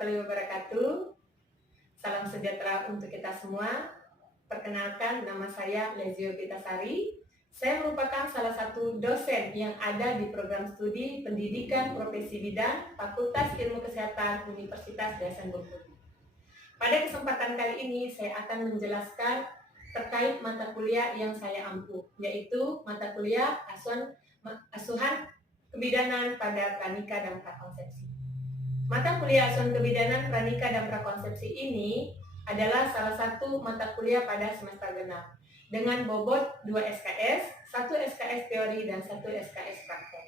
warahmatullahi wabarakatuh. Salam sejahtera untuk kita semua. Perkenalkan, nama saya Lezio Pitasari. Saya merupakan salah satu dosen yang ada di program studi Pendidikan Profesi Bidan Fakultas Ilmu Kesehatan Universitas Daya Bengkulu. Pada kesempatan kali ini saya akan menjelaskan terkait mata kuliah yang saya ampu, yaitu mata kuliah asuhan kebidanan pada pranikah dan prakonsepsi. Mata kuliah asuhan kebidanan pranikah dan prakonsepsi ini adalah salah satu mata kuliah pada semester genap dengan bobot 2 SKS, 1 SKS teori dan 1 SKS praktek.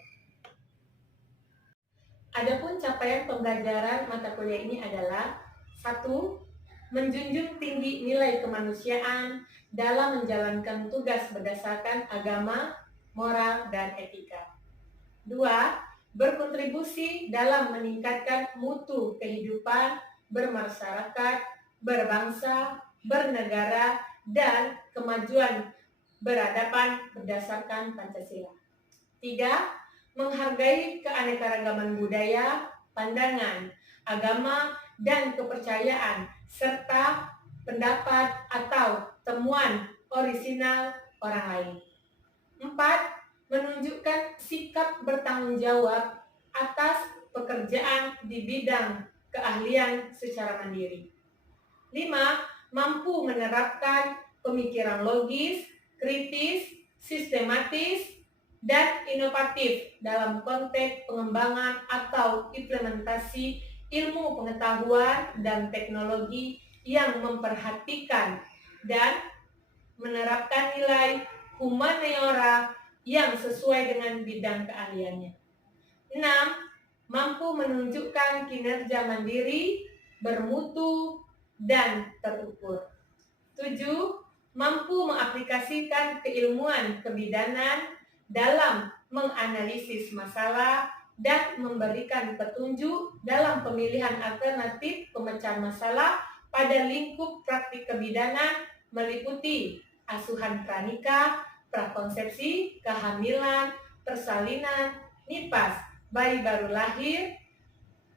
Adapun capaian pembelajaran mata kuliah ini adalah 1. Menjunjung tinggi nilai kemanusiaan dalam menjalankan tugas berdasarkan agama, moral, dan etika. 2. Berkontribusi dalam meningkatkan mutu kehidupan bermasyarakat, berbangsa, bernegara, dan kemajuan beradaban berdasarkan Pancasila. 3. Menghargai keanekaragaman budaya, pandangan, agama, dan kepercayaan, serta pendapat atau temuan orisinal orang lain. 4. Menunjukkan sikap bertanggung jawab atas pekerjaan di bidang keahlian secara mandiri. 5. Mampu menerapkan pemikiran logis, kritis, sistematis, dan inovatif dalam konteks pengembangan atau implementasi ilmu pengetahuan dan teknologi yang memperhatikan dan menerapkan nilai humaniora yang sesuai dengan bidang keahliannya. 6. Mampu menunjukkan kinerja mandiri, bermutu, dan terukur. 7. Mampu mengaplikasikan keilmuan kebidanan dalam menganalisis masalah dan memberikan petunjuk dalam pemilihan alternatif pemecahan masalah pada lingkup praktik kebidanan meliputi asuhan pranikah, prakonsepsi, kehamilan, persalinan, nipas, bayi baru lahir,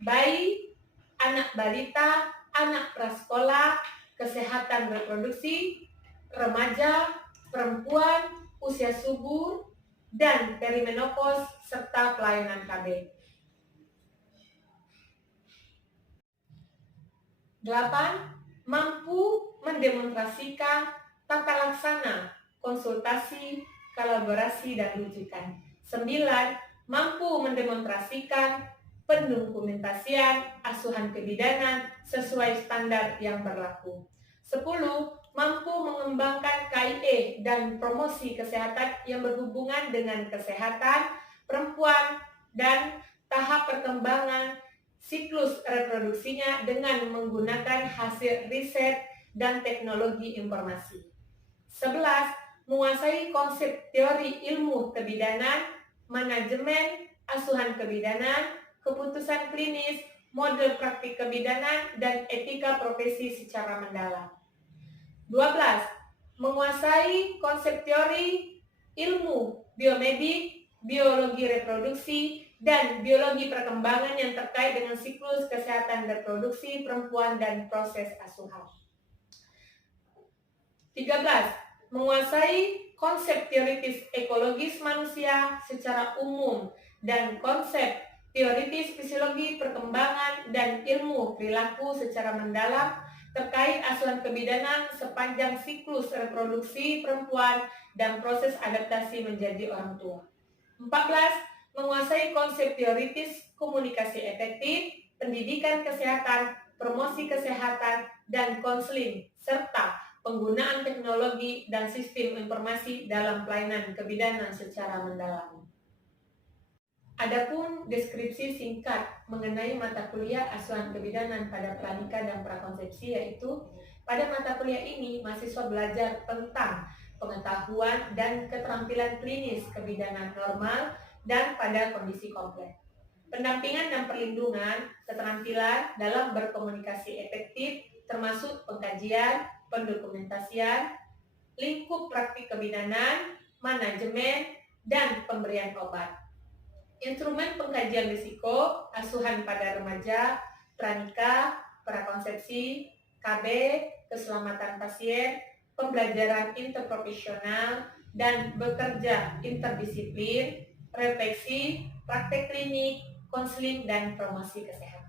bayi, anak balita, anak prasekolah, kesehatan reproduksi, remaja, perempuan, usia subur, dan perimenopause, serta pelayanan KB. 8. Mampu mendemonstrasikan tata laksana, konsultasi, kolaborasi, dan rujukan. 9. Mampu mendemonstrasikan pendokumentasian asuhan kebidanan sesuai standar yang berlaku. 10. Mampu mengembangkan KIE dan promosi kesehatan yang berhubungan dengan kesehatan perempuan dan tahap perkembangan siklus reproduksinya dengan menggunakan hasil riset dan teknologi informasi. 11. Menguasai konsep teori ilmu kebidanan, manajemen, asuhan kebidanan, keputusan klinis, model praktik kebidanan, dan etika profesi secara mendalam. 12. Menguasai konsep teori ilmu biomedik, biologi reproduksi, dan biologi perkembangan yang terkait dengan siklus kesehatan reproduksi perempuan dan proses asuhan. 13. Menguasai konsep teoritis ekologis manusia secara umum dan konsep teoritis fisiologi perkembangan dan ilmu perilaku secara mendalam terkait asuhan kebidanan sepanjang siklus reproduksi perempuan dan proses adaptasi menjadi orang tua. 14. Menguasai konsep teoritis komunikasi efektif, pendidikan kesehatan, promosi kesehatan, dan konseling, serta penggunaan teknologi dan sistem informasi dalam pelayanan kebidanan secara mendalam. Adapun deskripsi singkat mengenai mata kuliah asuhan kebidanan pada pranikah dan prakonsepsi, yaitu pada mata kuliah ini mahasiswa belajar tentang pengetahuan dan keterampilan klinis kebidanan normal dan pada kondisi kompleks, pendampingan dan perlindungan keterampilan dalam berkomunikasi efektif termasuk pengkajian, pendokumentasian, lingkup praktik kebidanan, manajemen, dan pemberian obat. Instrumen pengkajian risiko, asuhan pada remaja, pranikah, prakonsepsi, KB, keselamatan pasien, pembelajaran interprofesional, dan bekerja interdisiplin, refleksi, praktek klinik, konseling, dan promosi kesehatan.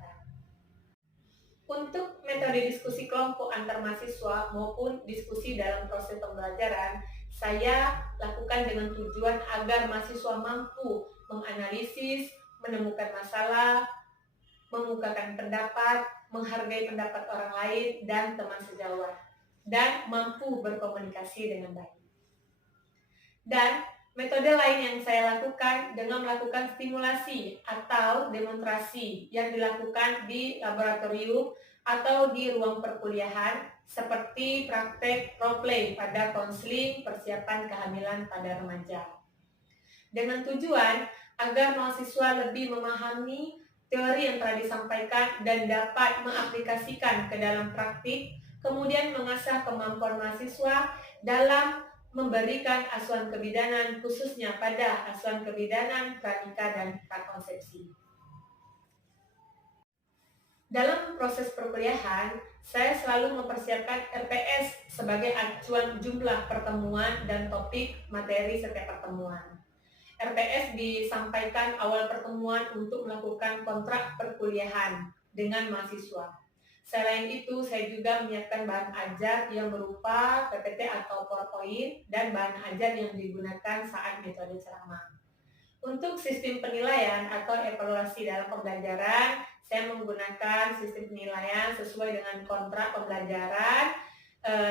Untuk metode diskusi kelompok antar mahasiswa maupun diskusi dalam proses pembelajaran, saya lakukan dengan tujuan agar mahasiswa mampu menganalisis, menemukan masalah, mengemukakan pendapat, menghargai pendapat orang lain dan teman sejawat, dan mampu berkomunikasi dengan baik. Dan metode lain yang saya lakukan dengan melakukan stimulasi atau demonstrasi yang dilakukan di laboratorium atau di ruang perkuliahan seperti praktek role-play pada konseling persiapan kehamilan pada remaja. Dengan tujuan agar mahasiswa lebih memahami teori yang telah disampaikan dan dapat mengaplikasikan ke dalam praktik, kemudian mengasah kemampuan mahasiswa dalam memberikan asuhan kebidanan, khususnya pada asuhan kebidanan, pranikah, dan prakonsepsi. Dalam proses perkuliahan, saya selalu mempersiapkan RPS sebagai acuan jumlah pertemuan dan topik materi setiap pertemuan. RPS disampaikan awal pertemuan untuk melakukan kontrak perkuliahan dengan mahasiswa. Selain itu, saya juga menyiapkan bahan ajar yang berupa PPT atau PowerPoint dan bahan ajar yang digunakan saat metode ceramah. Untuk sistem penilaian atau evaluasi dalam pembelajaran, saya menggunakan sistem penilaian sesuai dengan kontrak pembelajaran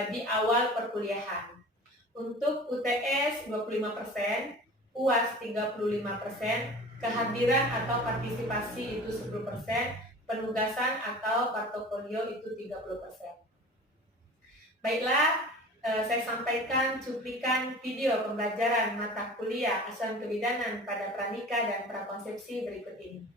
di awal perkuliahan. Untuk UTS 25%, UAS 35%, kehadiran atau partisipasi itu 10%, penugasan atau portofolio itu 30%. Baiklah, saya sampaikan cuplikan video pembelajaran mata kuliah asuhan kebidanan pada pranikah dan prakonsepsi berikut ini.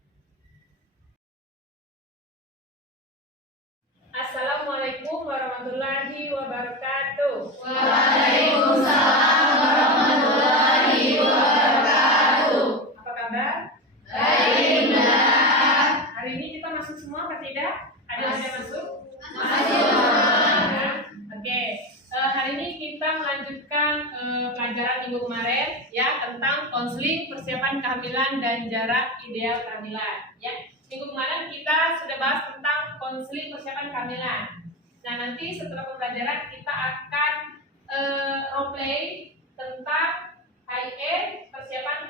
Assalamualaikum warahmatullahi wabarakatuh. Waalaikumsalam warahmatullahi wabarakatuh. Apa kabar? Baik, Mbak. Hari ini kita masuk semua atau tidak? Ada yang masuk? Masuk. Oke. Hari ini kita melanjutkan pelajaran minggu kemarin ya tentang konseling persiapan kehamilan dan jarak ideal kehamilan. Ya. Minggu kemarin kita sudah bahas tentang konseling persiapan kehamilan. Nah, nanti setelah pembelajaran kita akan role play tentang HIE persiapan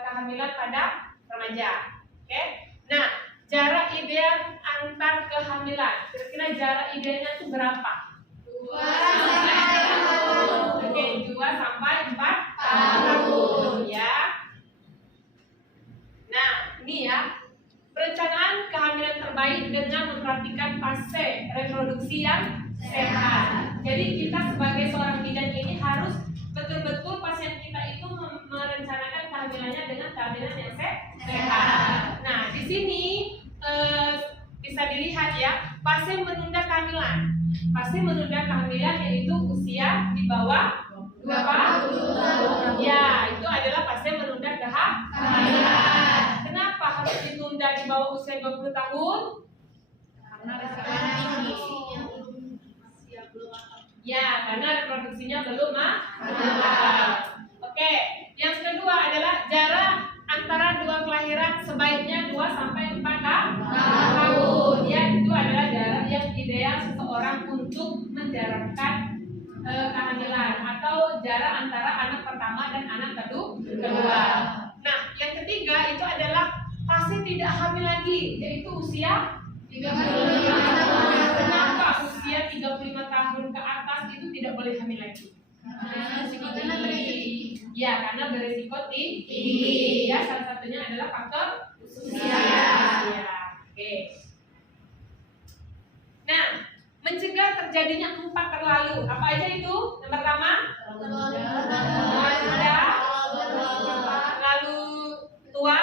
kehamilan pada remaja. Oke. Nah, jarak ideal antar kehamilan. Kira-kira jarak idealnya itu berapa? 2 sampai 4 tahun. Oke, 2 sampai 4 tahun ya. Nah, ini ya. Perencanaan kehamilan terbaik dengan memperhatikan fase reproduksi yang sehat. Jadi kita sebagai seorang bidan ini harus betul-betul pasien kita itu merencanakan kehamilannya dengan kehamilan yang sehat. Nah, di sini bisa dilihat ya, fase menunda kehamilan. Fase menunda kehamilan yaitu usia di bawah 20 tahun. Ya, itu adalah fase menunda kehamilan. Kenapa harus ditunda di bawah usia 20 tahun? Karena reproduksinya belum matang. Oke, yang kedua adalah jarak antara dua kelahiran sebaiknya 2 sampai 4 tahun. Ya, itu adalah jarak yang ideal seseorang untuk menjarakkan kehamilan atau jarak antara anak pertama dan anak kedua. Nah, yang ketiga itu adalah fase tidak hamil lagi, yaitu usia 35 tahun. Kenapa usia 35 tahun ke atas itu tidak boleh hamil lagi? Karena berisiko. Ya, karena berisiko tinggi. Ya, salah satunya adalah faktor usia. Ya, oke. Nah, mencegah terjadinya 4 terlalu. Apa aja itu? Yang pertama, terlalu tua,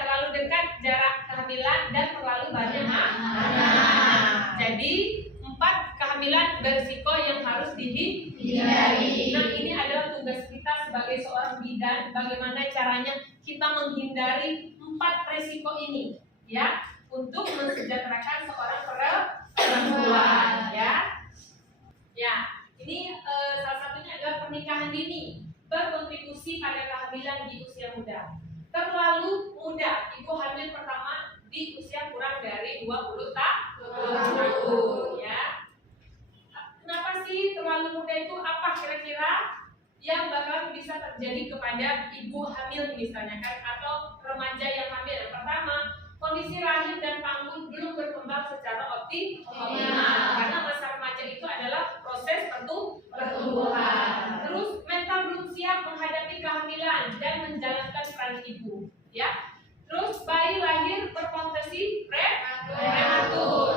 terlalu dekat jarak kehamilan dan terlalu banyak anak. Jadi 4 kehamilan berisiko yang harus dihindari. Nah, ini adalah tugas kita sebagai seorang bidan. Bagaimana caranya kita menghindari 4 resiko ini, ya, untuk mensejahterakan seorang perempuan, ya. Ya, ini salah satunya adalah pernikahan dini, berkontribusi pada kehamilan di usia muda. Terlalu muda, ibu hamil pertama di usia kurang dari 20 tahun, ya. Kenapa sih terlalu muda itu? Apa kira-kira yang bakal bisa terjadi kepada ibu hamil misalnya kan, atau remaja yang hamil? Yang pertama, kondisi rahim dan panggul belum berkembang secara optimal, karena masa remaja itu adalah proses pertumbuhan. Terus mental belum siap menghadapi kehamilan dan menjalankan peran ibu, ya. Terus bayi lahir berpotensi prematur.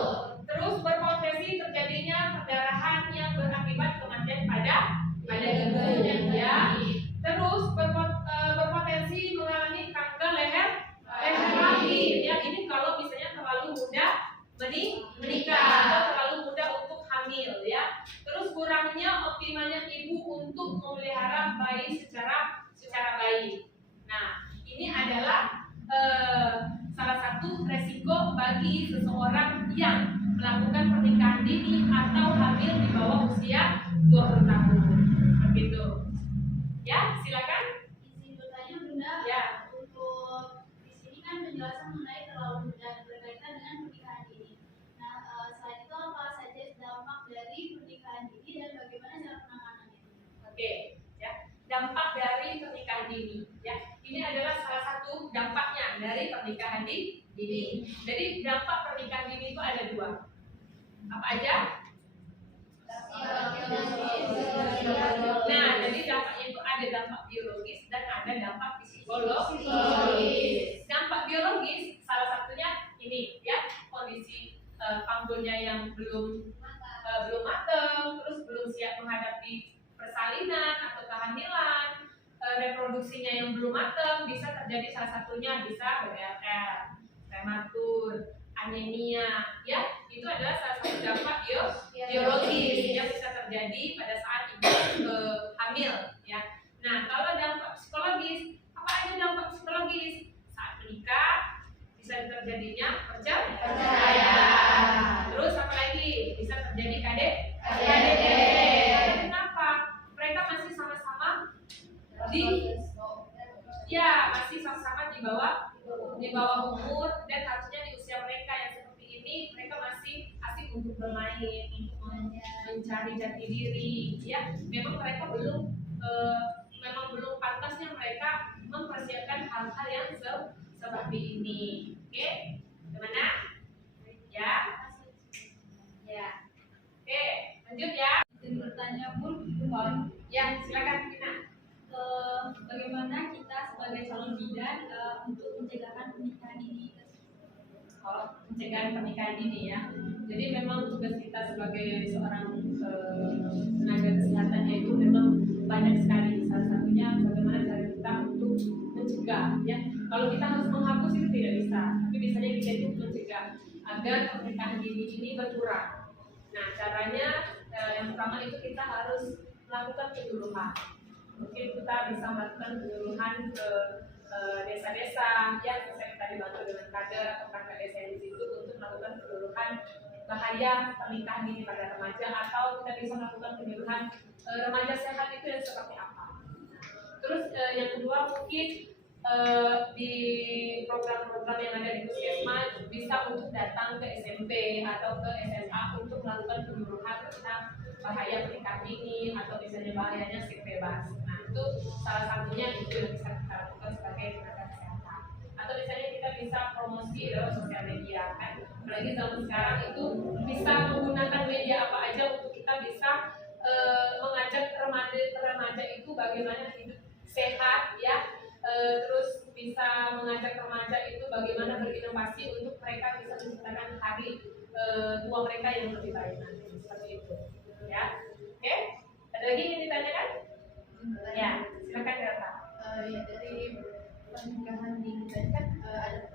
Terus berpotensi terjadinya perdarahan yang berakibat kematian pada ibunya, ya. Terus berpotensi mengalami kanker leher rahim, ya. Ini kalau misalnya terlalu muda menikah atau terlalu muda untuk hamil, ya. Terus kurangnya optimalnya ibu untuk memelihara bayi secara baik. Nah, ini adalah salah satu resiko bagi seseorang yang melakukan pernikahan dini atau hamil di bawah usia 20 tahun. Begitu. Ya, silakan. Izin bertanya Bunda. Ya. Untuk di sini kan penjelasan mengenai terlalu muda berkaitan dengan pernikahan dini. Nah, selain itu apa saja dampak dari pernikahan dini dan bagaimana cara penanganannya? Oke, ya. Dampak dari pernikahan dini, ya. Ini adalah salah satu dampaknya dari pernikahan dini. Jadi dampak pernikahan dini itu ada 2. Apa aja? Nah, jadi dampaknya itu ada dampak biologis dan ada dampak psikologis. Dampak biologis salah satunya ini, ya, kondisi panggulnya yang belum matang, terus belum siap menghadapi persalinan atau kehamilan, reproduksinya yang belum matang, bisa terjadi salah satunya bisa BLR, prematur, anemia, ya. Itu adalah salah satu dampak biologis yang bisa terjadi pada saat ibu hamil, ya. Nah, kalau dampak psikologis, apa aja dampak psikologis? Saat menikah bisa terjadinya perceraian. Terus apa lagi? Bisa terjadi KDRT. Kenapa? Mereka masih sama-sama masih sama-sama di bawah umur, dan harusnya di usia mereka yang seperti ini mereka masih asik untuk bermain, untuk mencari jati diri, ya. Memang mereka belum pantasnya mereka mempersiapkan hal-hal yang seperti ini. Oke, gimana? Ya. Oke, lanjut ya. Izin bertanya Bun. Ya, silakan Vina. Bagaimana kita sebagai calon bidan untuk mencegah pernikahan dini? Pencegahan pernikahan dini, ya. Jadi memang tugas kita sebagai seorang tenaga kesehatan itu memang banyak sekali. Salah satunya bagaimana cara kita untuk mencegah, ya. Kalau kita harus menghapus itu tidak bisa, tapi biasanya kita itu mencegah agar pernikahan dini ini berkurang. Nah, caranya yang pertama itu kita harus melakukan penyuluhan. Mungkin kita bisa melakukan penyuluhan ke desa-desa, ya, bisa kita dibantu dengan kader atau perangkat desa di situ untuk melakukan penyuluhan bahaya pernikahan dini pada remaja, atau kita bisa melakukan penyuluhan remaja sehat itu yang seperti apa. Terus yang kedua mungkin di program-program yang ada di Puskesmas bisa untuk datang ke SMP atau ke SMA untuk melakukan penyuluhan tentang bahaya pernikahan dini atau misalnya bahayanya seks bebas. Nah, itu salah satunya itu yang bisa kita lakukan sebagai tenaga kesehatan. Atau misalnya kita bisa promosi lewat sosial media, kan. Apalagi zaman sekarang itu bisa menggunakan media apa aja untuk kita bisa mengajak remaja itu bagaimana hidup sehat, ya. Terus bisa mengajak remaja itu bagaimana berinovasi untuk mereka bisa menciptakan hari tua mereka yang lebih baik nanti, seperti itu, ya. Oke, ada lagi yang ditanyakan? Ya, silakan Delta. Ya, dari pernikahan dini tadi kan ada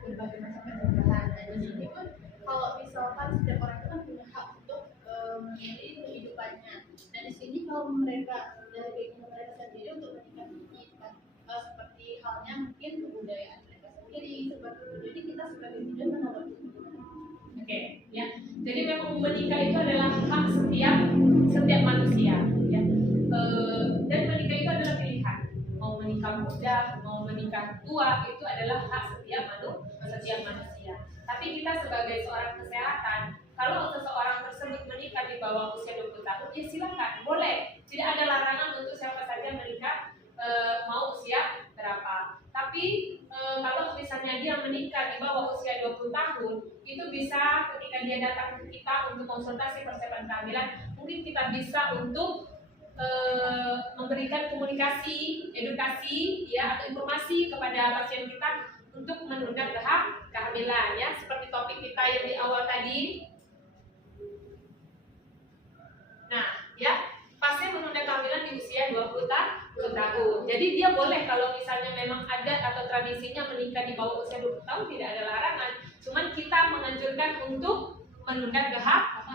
berbagai macam pernikahan. Nah, di sini pun kalau misalkan setiap orang itu kan punya hak untuk memilih kehidupannya. Nah, di sini kalau mereka dari keinginan mereka sendiri untuk menikah dini, kan seperti halnya Jadi memang menikah itu adalah hak setiap manusia, ya. Dan menikah itu adalah pilihan. Mau menikah muda, mau menikah tua, itu adalah hak setiap manusia. Tapi kita sebagai seorang kesehatan, kalau seseorang tersebut menikah di bawah usia 20 tahun, ya silakan, boleh. Tidak ada larangan untuk siapa saja menikah mau usia berapa. Tapi kalau misalnya dia menikah di bawah usia 20 tahun, itu bisa ketika dia datang ke kita untuk konsultasi persiapan kehamilan, mungkin kita bisa untuk memberikan komunikasi, edukasi, ya, atau informasi kepada pasien kita untuk menunda kehamilan, ya, seperti topik kita yang di awal tadi. Nah, ya, pasien menunda kehamilan di usia 20 tahun. Jadi dia boleh kalau misalnya memang ada atau tradisinya menikah di bawah usia 20 tahun, tidak ada larangan. Cuman kita menganjurkan untuk menunda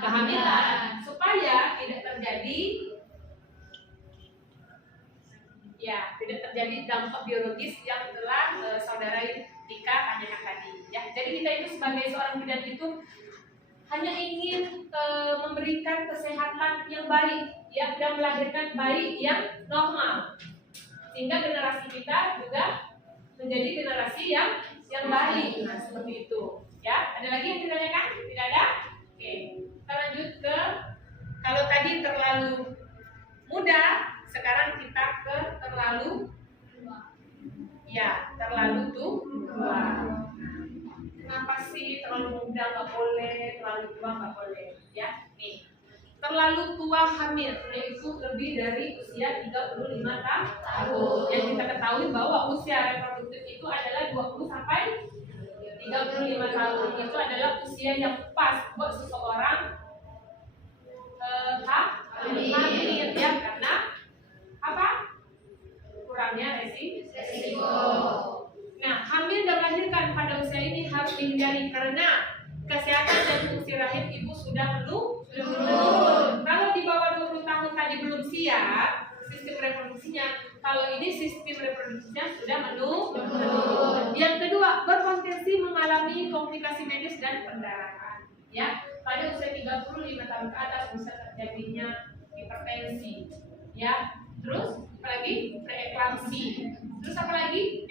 kehamilan supaya tidak terjadi dampak biologis yang telah saudara Tika tanyakan tadi, ya. Jadi kita itu sebagai seorang bidan itu hanya ingin memberikan kesehatan yang baik, ya, dan melahirkan bayi yang normal, sehingga generasi kita juga menjadi generasi yang baik. Nah, seperti itu, ya. Ada lagi yang ditanyakan? Tidak ada? Oke, kita lanjut ke, kalau tadi terlalu muda, sekarang kita ke terlalu tua. Kenapa sih terlalu muda nggak boleh, terlalu tua nggak boleh? Ya, nih, terlalu tua hamil, yaitu lebih dari usia 35 tahun. Yang kita ketahui bahwa usia reproduktif itu adalah 20 sampai 35 tahun. Itu adalah usia yang pas buat seseorang hamil, ya, karena apa? Kurangnya resiko. Nah, hamil dan melahirkan pada usia ini harus dihindari karena kesehatan dan fungsi rahim ibu sudah menurun. Kalau di bawah 20 tahun tadi belum siap sistem reproduksinya, kalau ini sistem reproduksinya sudah menurun. Yang kedua, berpotensi mengalami komplikasi medis dan pendarahan. Ya, pada usia 35 tahun ke atas bisa terjadinya hipertensi. Ya, terus apalagi preeklamsi. Terus apalagi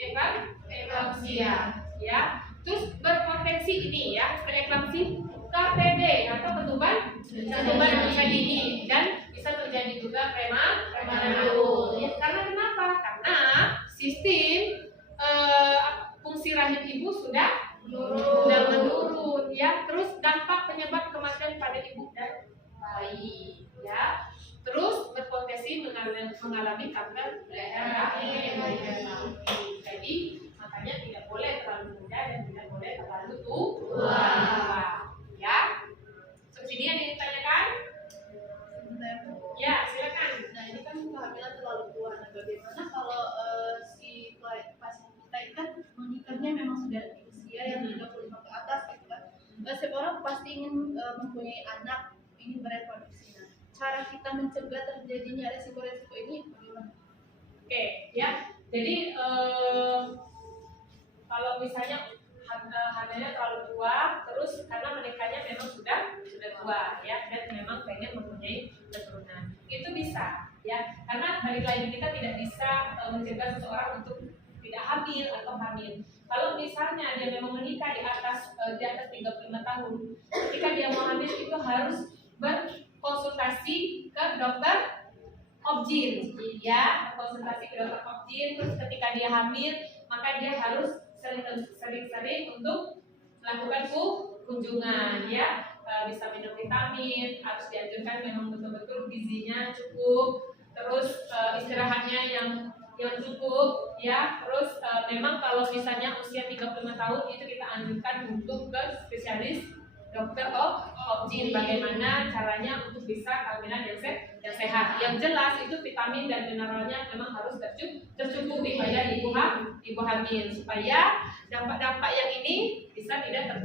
preeklamsia, ya. Terus berpotensi ini, ya, preeklamsi KPD atau ketuban usia dini, dan bisa terjadi juga prematur. Ya, karena kenapa? Karena sistem fungsi rahim ibu sudah menurun, ya. Terus dampak penyebab kematian pada ibu dan bayi, ya. Terus berpotensi mengalami kanker rahim. Jadi makanya tidak boleh terlalu muda dan tidak boleh terlalu tua. Ya. Subsidi yang ditanyakan? Ya, silakan. Nah, ini kan kehamilan terlalu tua. Nah, bagaimana kalau si pasien kita itu kan menikahnya memang sudah di usia yang 35 ke atas, gitu kan? Setiap orang pasti ingin mempunyai anak, ingin bereproduksi. Nah, cara kita mencegah terjadinya resiko-resiko ini bagaimana? Oke, ya. Jadi kalau misalnya hamilnya terlalu tua, terus karena menikahnya memang sudah tua, ya, dan memang pengen mempunyai keturunan, itu bisa, ya. Karena balik lagi kita tidak bisa mencegah seseorang untuk tidak hamil atau hamil. Kalau misalnya dia memang menikah di atas 35 tahun, ketika dia mau hamil itu harus berkonsultasi ke dokter obgyn, ya, konsultasi ke dokter obgyn. Terus ketika dia hamil, maka dia harus sering-sering untuk melakukan kunjungan, ya. Bisa minum vitamin, harus dianjurkan memang betul-betul gizinya cukup, terus istirahatnya yang cukup, ya. Terus memang kalau misalnya usia 35 tahun itu kita anjurkan untuk ke spesialis dokter obgyn, bagaimana caranya untuk bisa kehamilan yang sehat. Yang jelas itu vitamin dan mineralnya memang harus tercukupi pada ibu hamil supaya dampak-dampak yang ini bisa tidak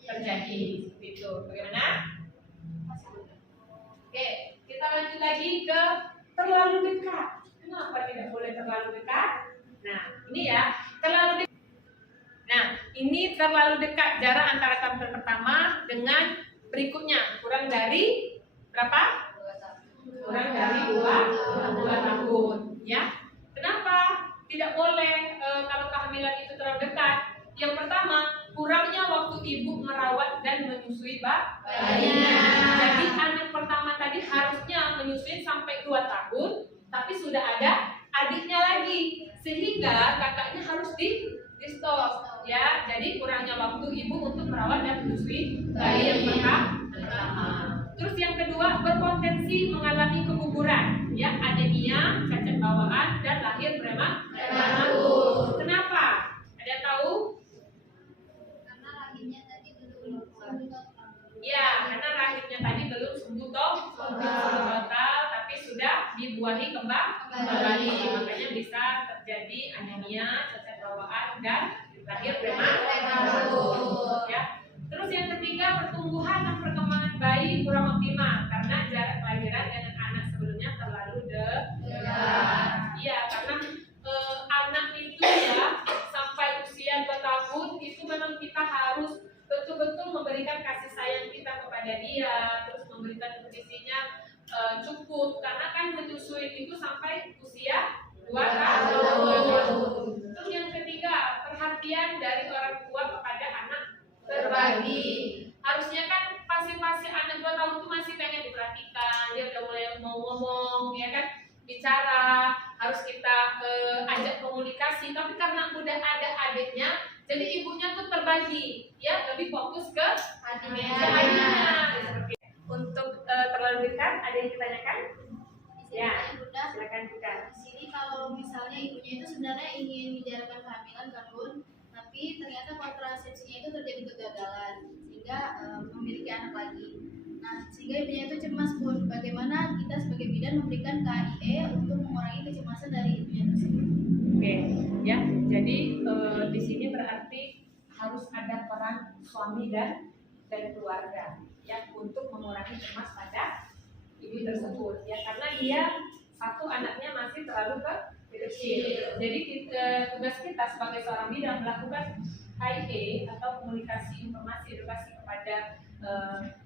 terjadi. Itu bagaimana? Oke, kita lanjut lagi ke terlalu dekat. Kenapa tidak boleh terlalu dekat? Nah, ini ya, terlalu dekat. Nah, ini terlalu dekat jarak antara kanker pertama dengan berikutnya kurang dari berapa? Kurang dari 2 tahun, ya. Kenapa tidak boleh kalau kehamilan itu terlalu dekat? Yang pertama, kurangnya waktu ibu merawat dan menyusui bayinya. Jadi anak pertama tadi harusnya menyusui sampai 2 tahun, tapi sudah ada adiknya lagi, sehingga kakaknya harus di stop, ya. Jadi kurangnya waktu ibu untuk merawat dan menyusui bayi yang pertama. Terus yang kedua, berpotensi mengalami keguguran, ya, anemia, cacat bawaan, dan lahir prematur. Kenapa? Ada yang tahu? Karena rahimnya tadi belum sembuh. Ya, karena rahimnya tadi belum sembuh total, tapi sudah dibuahi kembali. Makanya bisa terjadi anemia, cacat bawaan, dan lahir prematur. Ya. Terus yang ketiga, pertumbuhan dan perkembangan bayi kurang optimal karena jarak kelahiran dengan anak sebelumnya terlalu dekat. Iya, karena anak itu ya sampai usia 2 tahun itu memang kita harus betul-betul memberikan kasih sayang kita kepada dia, terus memberikan nutrisinya cukup, karena kan menyusui itu sampai usia 2 tahun. Terus yang ketiga, perhatian dari orang tua kepada anak berbagi. Harusnya kan pasti anak 2 tahun itu masih pengen diperhatikan, dia udah mulai mau ngomong, ya kan, bicara, harus kita ajak komunikasi. Tapi karena udah ada adiknya, jadi ibunya tuh terbagi, ya, lebih fokus ke adiknya. Untuk terlalu dekat, ada yang ditanyakan? Ya, Bunda, silakan buka. di sini kalau misalnya ibunya itu sebenarnya ingin menjalankan kehamilan kan Bun, tapi ternyata kontrasepsinya itu terjadi kegagalan sehingga memiliki anak lagi. Nah, sehingga ibunya itu cemas Bun. Bagaimana kita sebagai bidan memberikan KIE untuk mengurangi kecemasan dari ibunya tersebut? Oke, ya. Jadi di sini berarti harus ada peran suami dan keluarga, ya, untuk mengurangi cemas pada ibu tersebut, ya, karena dia satu anaknya masih terlalu kecil. Jadi tugas kita sebagai seorang bidan melakukan KIE atau komunikasi informasi edukasi kepada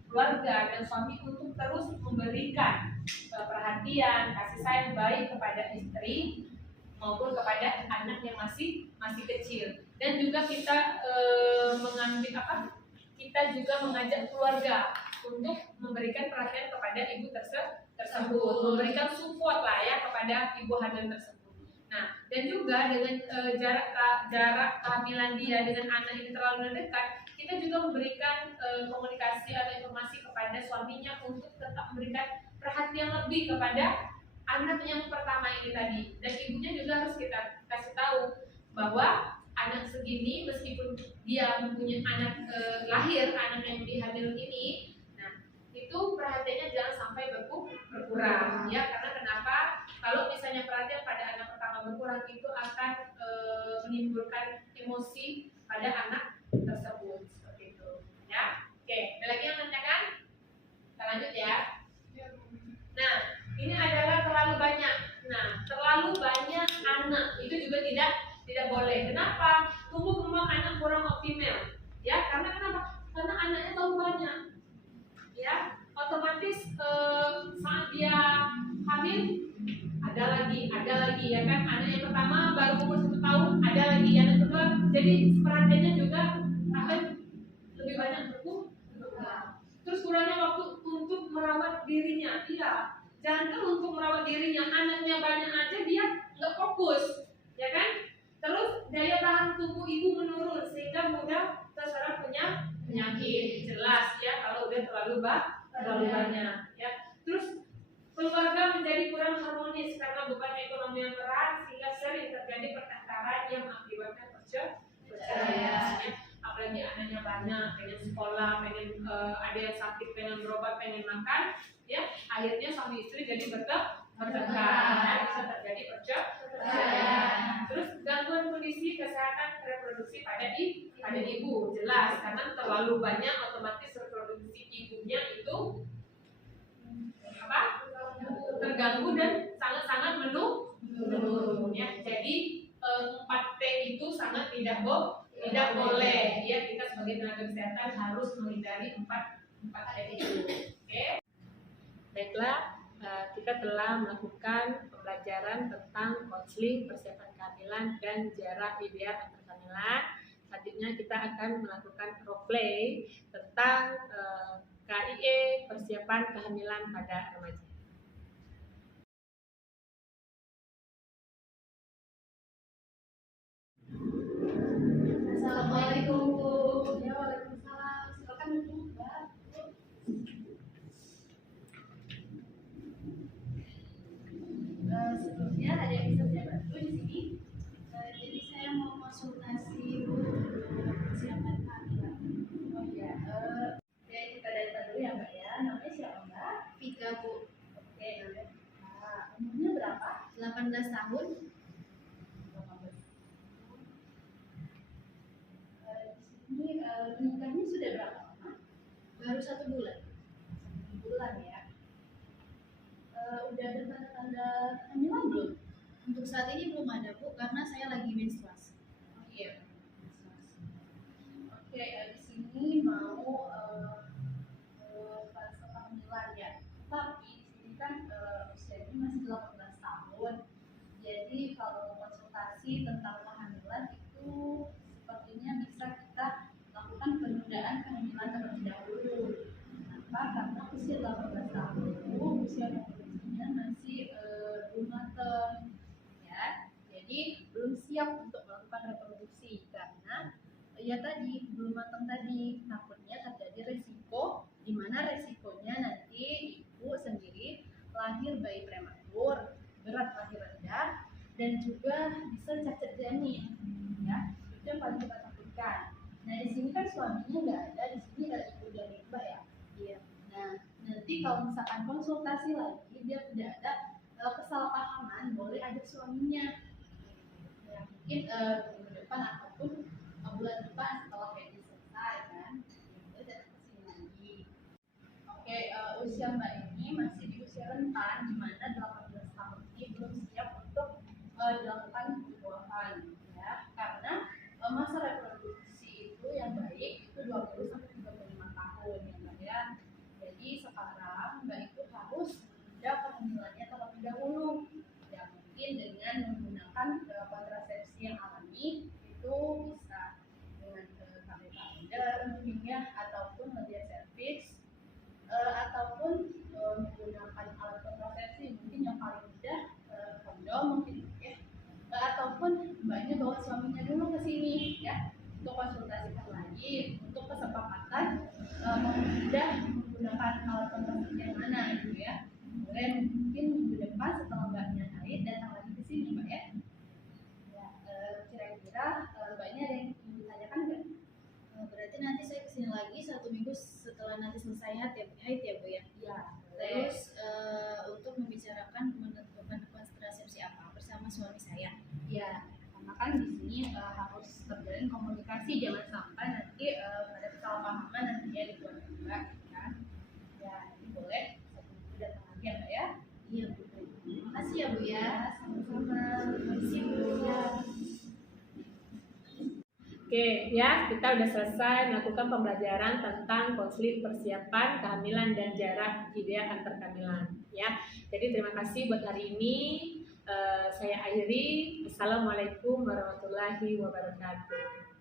keluarga dan suami untuk terus memberikan perhatian, kasih sayang baik kepada istri maupun kepada anak yang masih kecil. Dan juga kita kita juga mengajak keluarga untuk memberikan perhatian kepada ibu tersebut, memberikan support lah ya kepada ibu hamil tersebut. Nah, dan juga dengan jarak kehamilan dia dengan anak ini terlalu dekat, kita juga memberikan komunikasi atau informasi kepada suaminya untuk tetap memberikan perhatian lebih kepada anak yang pertama ini tadi. Dan ibunya juga harus kita kasih tahu bahwa anak segini meskipun dia mempunyai anak lahir, anak yang dihamil ini, nah itu perhatiannya jangan sampai berkurang, ya. Karena kenapa? Kalau misalnya perhatian pada anak pertama berkurang, itu akan menimbulkan emosi pada anak tersebut, seperti itu, ya. Oke, ada lagi yang nanyakan? Kita lanjut ya. Nah, ini adalah terlalu banyak. Nah, terlalu banyak anak itu juga tidak boleh. Kenapa? Tumbuh kembang anak kurang optimal, ya. Karena kenapa? Karena anaknya terlalu banyak, ya. Otomatis saat dia hamil ada lagi, ya kan. Anak yang pertama baru umur 1 tahun, ada lagi anak kedua. Jadi perhatiannya juga akan lebih banyak berkurang. Terus kurangnya waktu untuk merawat dirinya, iya. Jangan untuk merawat dirinya, anaknya banyak aja dia nggak fokus, ya kan? Terus daya tahan tubuh ibu menurun sehingga mudah terserang penyakit. Jelas ya kalau udah terlalu banyak, ya. Terus keluarga menjadi kurang harmonis karena beban ekonomi yang berat sehingga sering terjadi pertengkaran yang akibatnya perceraian. Ya. Apalagi anaknya banyak, pengen sekolah, pengen ada yang sakit, pengen berobat, pengen makan, ya. Akhirnya suami istri jadi bertengkar, bisa terjadi perceraian. Terus gangguan kondisi kesehatan reproduksi pada ibu, jelas karena terlalu banyak otomatis reproduksi ibunya itu terganggu dan sangat-sangat menurun, ya. Jadi 4T itu sangat tidak boleh, ya. Kita sebagai tenaga kesehatan harus menghindari 4 4 ayat itu. Oke. Baiklah, kita telah melakukan pembelajaran tentang konseling persiapan kehamilan dan jarak ideal antar kehamilan. Selanjutnya kita akan melakukan role play tentang KIE persiapan kehamilan pada remaja. Assalamualaikum Bu. Ya, waalaikumsalam. Silakan Bu, Mbak. Sebelumnya ada yang bisa saya bantu di sini. Jadi saya mau konsultasi Bu untuk persiapan kehamilan. Oh iya, ya kita data dulu ya Mbak ya. Namanya siapa Mbak? Vika Bu, Oke, namanya. Umurnya berapa? 18 tahun. Di sini menikahnya sudah berapa lama? Baru 1 bulan. 1 bulan ya. Udah ada tanda-tanda kehamilan belum? Untuk saat ini belum ada Bu, karena saya lagi menstruasi. Oh iya. Oke, di sini mau fase kehamilan ya. Tapi di sini kan usianya masih 18 tahun. Jadi kalau konsultasi tentang kehamilan itu sepertinya bisa kita lakukan penundaan kehamilan terlebih dahulu. Kenapa? Karena usia 18 tahun itu usia reproduksinya masih belum matang, ya. Jadi belum siap untuk melakukan reproduksi karena ya tadi belum matang tadi, takutnya terjadi resiko di mana resikonya nanti ibu sendiri lahir bayi prematur, berat lahir rendah, dan juga bisa cacat janin, ya. Itu yang paling kita takutkan. Nah di sini kan suaminya nggak ada, di sini ada ibu dan Mbak ya. Iya. Nah nanti kalau misalkan konsultasi lagi dia tidak ada kesalahpahaman, boleh ajak suaminya. Ya mungkin minggu depan ataupun bulan depan setelah gaji selesai kan, itu datang ke sini lagi. Oke, usia Mbak ini masih di usia rentan, di mana 18 tahun ini belum siap untuk dilakukan pembuahan, ya, karena masa reproduksi itu yang baik itu 20 sampai 35 tahun ya Mbak ya. Jadi sekarang Mbak itu harus menunda kehamilannya terlebih dahulu. Ya mungkin dengan menggunakan kontrasepsi yang alami itu bisa dengan KB calendar mungkin ataupun media serviks ataupun menggunakan alat kontrasepsi mungkin yang paling mudah kondom mungkin ya, ataupun mbaknya bawa suaminya dulu ke sini ya untuk konsultasikan lagi untuk kesepakatan mudah menggunakan alat kontrasepsi yang mana gitu ya. Boleh mungkin minggu depan setelah mbaknya haid datang lagi ke sini mbak ya. Ya kira-kira mbaknya ada yang ingin ditanyakan nggak? Berarti nanti saya kesini lagi 1 minggu setelah nanti selesai haid ya Bu ya? Ya. Terus untuk membicarakan menentukan kontrasepsi apa bersama suami saya. Ya, karena kan di sini harus terjalin komunikasi, jangan sampai nanti ada kesalahpahaman nantinya di keluarga, kan? Ya, ini boleh satu minggu datang lagi ya, Mbak ya? Iya Bu. Terima kasih ya Bu ya. Sama-sama. Permisi Bu. Ya. Oke, ya kita udah selesai melakukan pembelajaran tentang konseling persiapan kehamilan dan jarak ideal antar kehamilan. Ya, jadi terima kasih buat hari ini. Saya akhiri. Assalamualaikum warahmatullahi wabarakatuh.